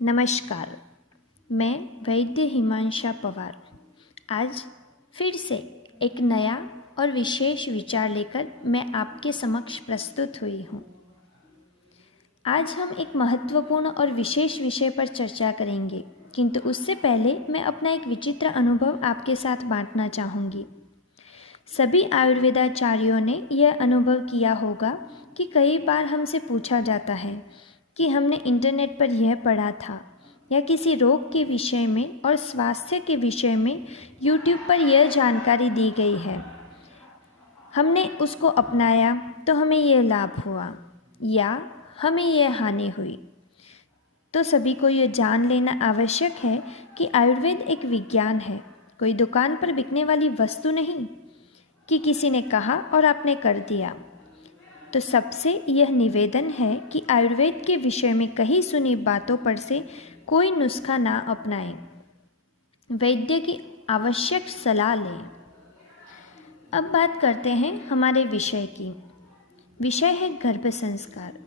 नमस्कार। मैं वैद्य हिमांशा पवार आज फिर से एक नया और विशेष विचार लेकर मैं आपके समक्ष प्रस्तुत हुई हूँ। आज हम एक महत्वपूर्ण और विशेष विषय पर चर्चा करेंगे, किंतु उससे पहले मैं अपना एक विचित्र अनुभव आपके साथ बांटना चाहूँगी। सभी आयुर्वेदाचार्यों ने यह अनुभव किया होगा कि कई बार हमसे पूछा जाता है कि हमने इंटरनेट पर यह पढ़ा था या किसी रोग के विषय में और स्वास्थ्य के विषय में यूट्यूब पर यह जानकारी दी गई है, हमने उसको अपनाया तो हमें यह लाभ हुआ या हमें यह हानि हुई। तो सभी को यह जान लेना आवश्यक है कि आयुर्वेद एक विज्ञान है, कोई दुकान पर बिकने वाली वस्तु नहीं कि किसी ने कहा और आपने कर दिया। तो सबसे यह निवेदन है कि आयुर्वेद के विषय में कही सुनी बातों पर से कोई नुस्खा ना अपनाएं, वैद्य की आवश्यक सलाह लें। अब बात करते हैं हमारे विषय की। विषय है गर्भ संस्कार।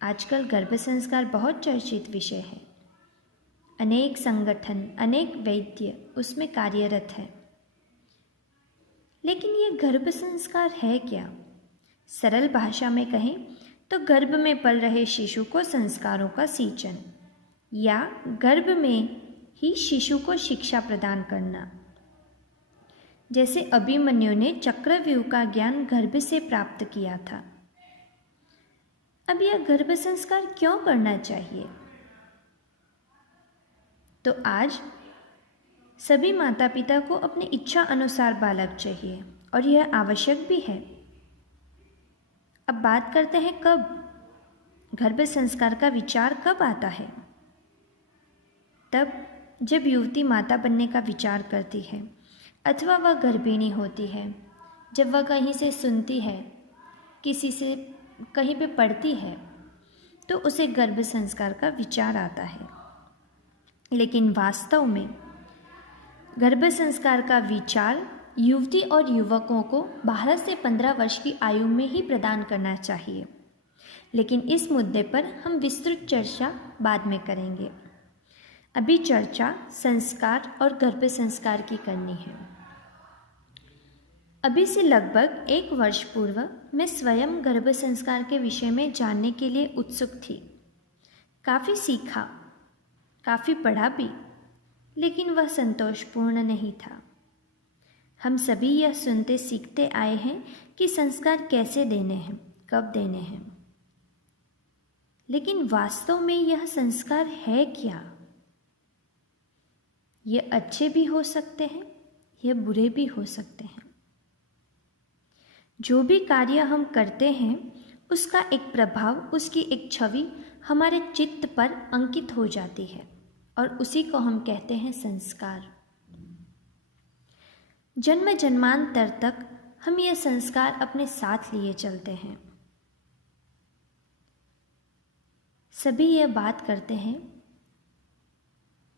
आजकल गर्भ संस्कार बहुत चर्चित विषय है। अनेक संगठन, अनेक वैद्य उसमें कार्यरत हैं। लेकिन ये गर्भ संस्कार है क्या? सरल भाषा में कहें तो गर्भ में पल रहे शिशु को संस्कारों का सींचन या गर्भ में ही शिशु को शिक्षा प्रदान करना। जैसे अभिमन्यु ने चक्रव्यूह का ज्ञान गर्भ से प्राप्त किया था। अब यह गर्भ संस्कार क्यों करना चाहिए? तो आज सभी माता पिता को अपनी इच्छा अनुसार बालक चाहिए और यह आवश्यक भी है। अब बात करते हैं कब गर्भ संस्कार का विचार कब आता है। तब जब युवती माता बनने का विचार करती है अथवा वह गर्भिणी होती है, जब वह कहीं से सुनती है, किसी से कहीं पे पढ़ती है, तो उसे गर्भ संस्कार का विचार आता है। लेकिन वास्तव में गर्भ संस्कार का विचार युवती और युवकों को 12 से 15 वर्ष की आयु में ही प्रदान करना चाहिए। लेकिन इस मुद्दे पर हम विस्तृत चर्चा बाद में करेंगे। अभी चर्चा संस्कार और गर्भ संस्कार की करनी है। अभी से लगभग 1 वर्ष पूर्व मैं स्वयं गर्भ संस्कार के विषय में जानने के लिए उत्सुक थी। काफ़ी सीखा, काफ़ी पढ़ा भी, लेकिन वह संतोषपूर्ण नहीं था। हम सभी यह सुनते सीखते आए हैं कि संस्कार कैसे देने हैं, कब देने हैं, लेकिन वास्तव में यह संस्कार है क्या? यह अच्छे भी हो सकते हैं, यह बुरे भी हो सकते हैं। जो भी कार्य हम करते हैं उसका एक प्रभाव, उसकी एक छवि हमारे चित्त पर अंकित हो जाती है और उसी को हम कहते हैं संस्कार। जन्म जन्मांतर तक हम ये संस्कार अपने साथ लिए चलते हैं। सभी यह बात करते हैं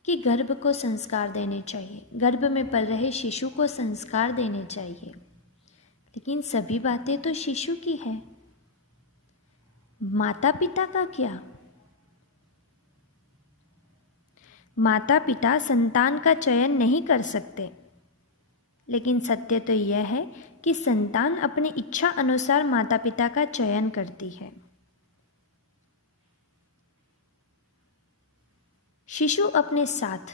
कि गर्भ को संस्कार देने चाहिए, गर्भ में पल रहे शिशु को संस्कार देने चाहिए, लेकिन सभी बातें तो शिशु की है। माता पिता का क्या? माता पिता संतान का चयन नहीं कर सकते, लेकिन सत्य तो यह है कि संतान अपनी इच्छा अनुसार माता पिता का चयन करती है। शिशु अपने साथ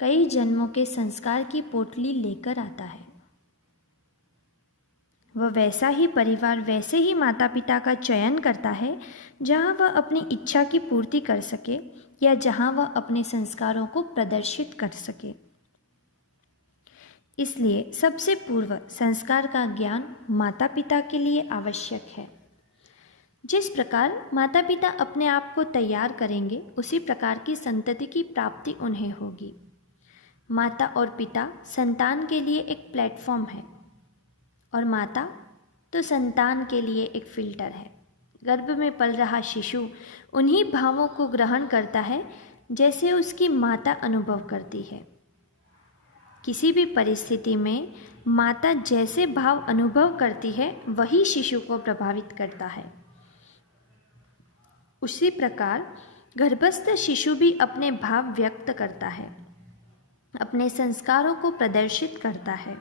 कई जन्मों के संस्कार की पोटली लेकर आता है। वह वैसा ही परिवार, वैसे ही माता पिता का चयन करता है जहां वह अपनी इच्छा की पूर्ति कर सके या जहां वह अपने संस्कारों को प्रदर्शित कर सके। इसलिए सबसे पूर्व संस्कार का ज्ञान माता पिता के लिए आवश्यक है। जिस प्रकार माता पिता अपने आप को तैयार करेंगे, उसी प्रकार की संतति की प्राप्ति उन्हें होगी। माता और पिता संतान के लिए एक प्लेटफॉर्म है और माता तो संतान के लिए एक फिल्टर है। गर्भ में पल रहा शिशु उन्हीं भावों को ग्रहण करता है जैसे उसकी माता अनुभव करती है। किसी भी परिस्थिति में माता जैसे भाव अनुभव करती है वही शिशु को प्रभावित करता है। उसी प्रकार गर्भस्थ शिशु भी अपने भाव व्यक्त करता है, अपने संस्कारों को प्रदर्शित करता है।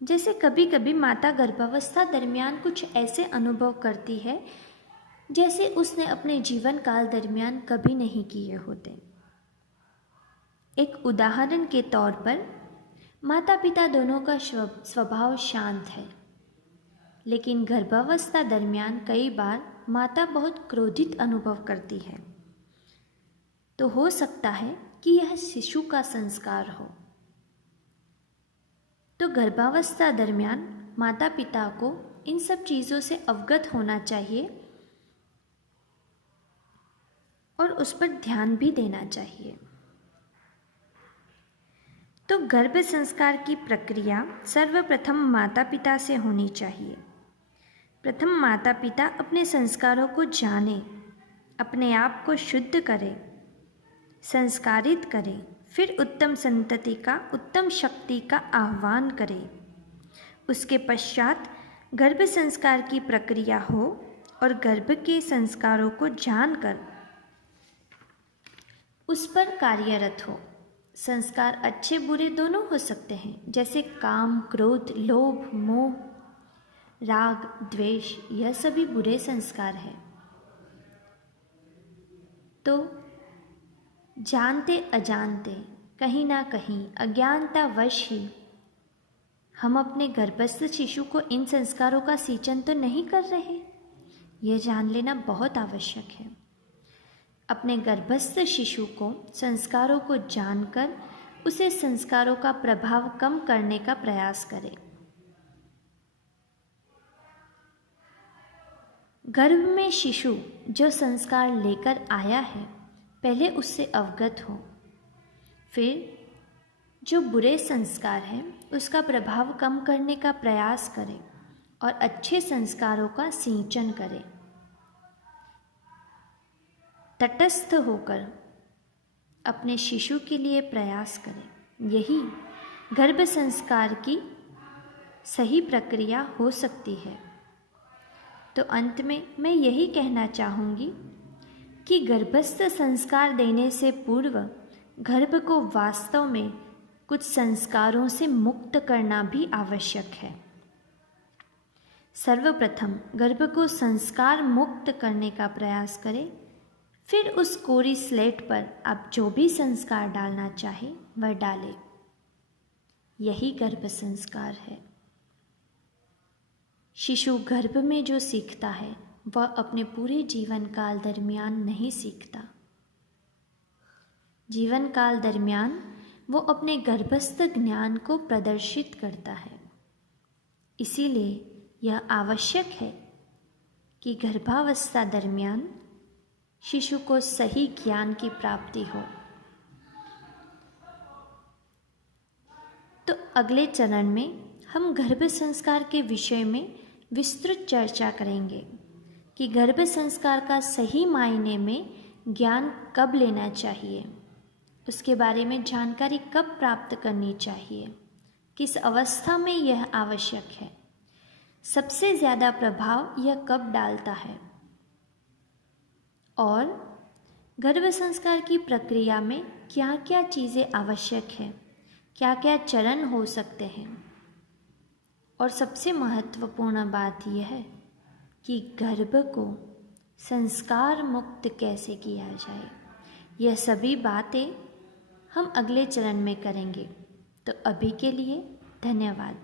जैसे कभी कभी माता गर्भावस्था दरमियान कुछ ऐसे अनुभव करती है जैसे उसने अपने जीवन काल दरमियान कभी नहीं किए होते। एक उदाहरण के तौर पर माता पिता दोनों का स्वभाव शांत है, लेकिन गर्भावस्था दरमियान कई बार माता बहुत क्रोधित अनुभव करती है। तो हो सकता है कि यह शिशु का संस्कार हो। तो गर्भावस्था दरमियान माता पिता को इन सब चीज़ों से अवगत होना चाहिए और उस पर ध्यान भी देना चाहिए। तो गर्भ संस्कार की प्रक्रिया सर्वप्रथम माता पिता से होनी चाहिए। प्रथम माता पिता अपने संस्कारों को जाने, अपने आप को शुद्ध करें, संस्कारित करें, फिर उत्तम संतति का, उत्तम शक्ति का आह्वान करें। उसके पश्चात गर्भ संस्कार की प्रक्रिया हो और गर्भ के संस्कारों को जानकर उस पर कार्यरत हो। संस्कार अच्छे बुरे दोनों हो सकते हैं, जैसे काम, क्रोध, लोभ, मोह, राग, द्वेष, यह सभी बुरे संस्कार हैं। तो जानते अजानते, कहीं ना कहीं अज्ञानतावश ही हम अपने गर्भस्थ शिशु को इन संस्कारों का सिंचन तो नहीं कर रहे, यह जान लेना बहुत आवश्यक है। अपने गर्भस्थ शिशु को संस्कारों को जानकर उसे संस्कारों का प्रभाव कम करने का प्रयास करें। गर्भ में शिशु जो संस्कार लेकर आया है पहले उससे अवगत हो, फिर जो बुरे संस्कार हैं उसका प्रभाव कम करने का प्रयास करें और अच्छे संस्कारों का सिंचन करें। तटस्थ होकर अपने शिशु के लिए प्रयास करें। यही गर्भ संस्कार की सही प्रक्रिया हो सकती है। तो अंत में मैं यही कहना चाहूँगी कि गर्भस्थ संस्कार देने से पूर्व गर्भ को वास्तव में कुछ संस्कारों से मुक्त करना भी आवश्यक है। सर्वप्रथम गर्भ को संस्कार मुक्त करने का प्रयास करें, फिर उस कोरी स्लेट पर आप जो भी संस्कार डालना चाहे वह डालें। यही गर्भ संस्कार है। शिशु गर्भ में जो सीखता है वह अपने पूरे जीवन काल दरमियान नहीं सीखता। जीवन काल दरमियान वो अपने गर्भस्थ ज्ञान को प्रदर्शित करता है। इसीलिए यह आवश्यक है कि गर्भावस्था दरमियान शिशु को सही ज्ञान की प्राप्ति हो। तो अगले चरण में हम गर्भ संस्कार के विषय में विस्तृत चर्चा करेंगे कि गर्भ संस्कार का सही मायने में ज्ञान कब लेना चाहिए, उसके बारे में जानकारी कब प्राप्त करनी चाहिए, किस अवस्था में यह आवश्यक है, सबसे ज़्यादा प्रभाव यह कब डालता है और गर्भ संस्कार की प्रक्रिया में क्या क्या चीज़ें आवश्यक हैं, क्या क्या चरण हो सकते हैं, और सबसे महत्वपूर्ण बात यह है कि गर्भ को संस्कार मुक्त कैसे किया जाए। यह सभी बातें हम अगले चरण में करेंगे। तो अभी के लिए धन्यवाद।